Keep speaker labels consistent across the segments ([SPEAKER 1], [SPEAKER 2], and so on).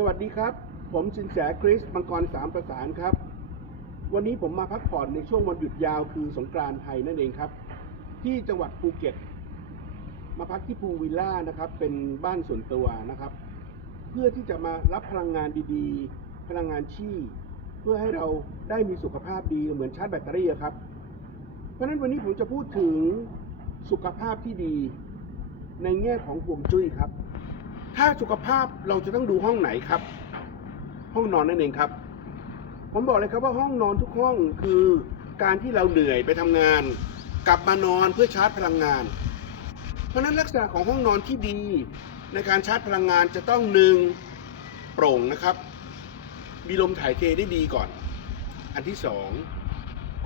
[SPEAKER 1] สวัสดีครับ ผมสินแสคริสมังกรสามประสานครับ วันนี้ผมมาพักผ่อนในช่วงวันหยุดยาวคือสงกรานต์ไทยนั่นเองครับ ที่จังหวัดภูเก็ต มาพักที่ภูวิลล่านะครับ เป็นบ้านส่วนตัวนะครับ เพื่อที่จะมารับพลังงานดีๆ พลังงานชีพเพื่อให้เราได้มีสุขภาพดีเหมือนชาร์จแบตเตอรี่ครับ เพราะฉะนั้นวันนี้ผมจะพูดถึงสุขภาพที่ดีในแง่ของห่วงจุ้ยครับ ถ้าสุขภาพเราจะต้องดูห้องไหนครับ ห้องนอนนั่นเองครับ ผมบอกเลยครับว่าห้องนอนทุกห้องคือการที่เราเหนื่อยไปทำงาน กลับมานอนเพื่อชาร์จพลังงาน เพราะฉะนั้นลักษณะของห้องนอนที่ดี ในการชาร์จพลังงานจะต้องหนึ่งโปร่งนะครับ มีลมถ่ายเทได้ดีก่อน อันที่สอง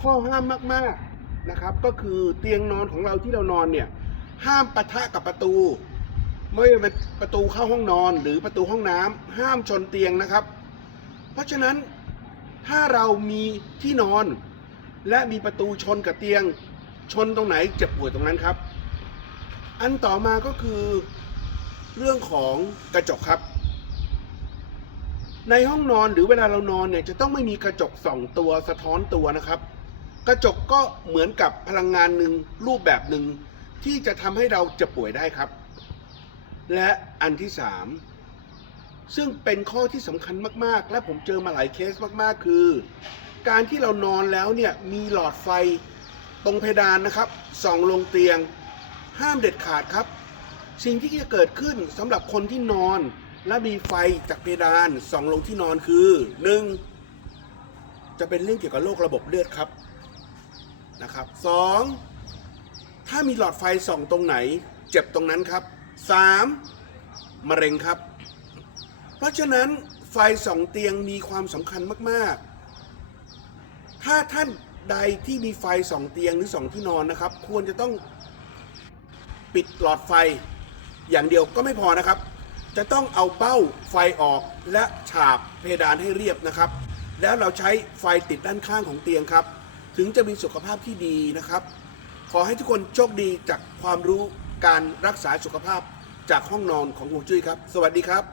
[SPEAKER 1] ข้อห้ามมากๆนะครับ ก็คือเตียงนอนของเราที่เรานอนเนี่ยห้ามปะทะกับประตู ไม่ว่าเป็นประตูเข้าห้องนอนหรือประตูห้องน้ำห้ามชนเตียงนะครับ เพราะฉะนั้นถ้าเรามีที่นอน และมีประตูชนกับเตียง ชนตรงไหนเจ็บปวดตรงนั้นครับ อันต่อมาก็คือเรื่องของกระจกครับ ในห้องนอนหรือเวลาเรานอนเนี่ยจะต้องไม่มีกระจกสองตัวสะท้อนตัวนะครับ กระจกก็เหมือนกับพลังงานหนึ่งรูปแบบหนึ่งที่จะทำให้เราเจ็บป่วยได้ครับ และอันที่สามซึ่งเป็นข้อที่สำคัญมาก ๆ และผมเจอมาหลายเคสมาก ๆ คือ การที่เรานอนแล้วเนี่ยมีหลอดไฟตรงเพดานนะครับส่องลงเตียง ห้ามเด็ดขาดครับ สิ่งที่จะเกิดขึ้นสำหรับคนที่นอน และมีไฟจากเพดานส่องลงที่นอนคือหนึ่งจะเป็นเรื่องเกี่ยวกับโรคระบบเลือดครับนะครับสองถ้ามีหลอดไฟส่องตรงไหน เจ็บตรงนั้นครับ สามมะเร็งครับ เพราะฉะนั้นไฟสองเตียงมีความสำคัญมาก ๆ ถ้าท่านใดที่มีไฟสองเตียงหรือสองที่นอนนะครับ ควรจะต้องปิดหลอดไฟอย่างเดียวก็ไม่พอนะครับ จะต้องเอาเบ้าไฟออกและฉาบเพดานให้เรียบนะครับ แล้วเราใช้ไฟติดด้านข้างของเตียงครับ ถึงจะมีสุขภาพที่ดีนะครับ ขอให้ทุกคนโชคดีจากความรู้ การรักษาสุขภาพจากห้องนอนของฮวงจุ้ยครับ สวัสดีครับ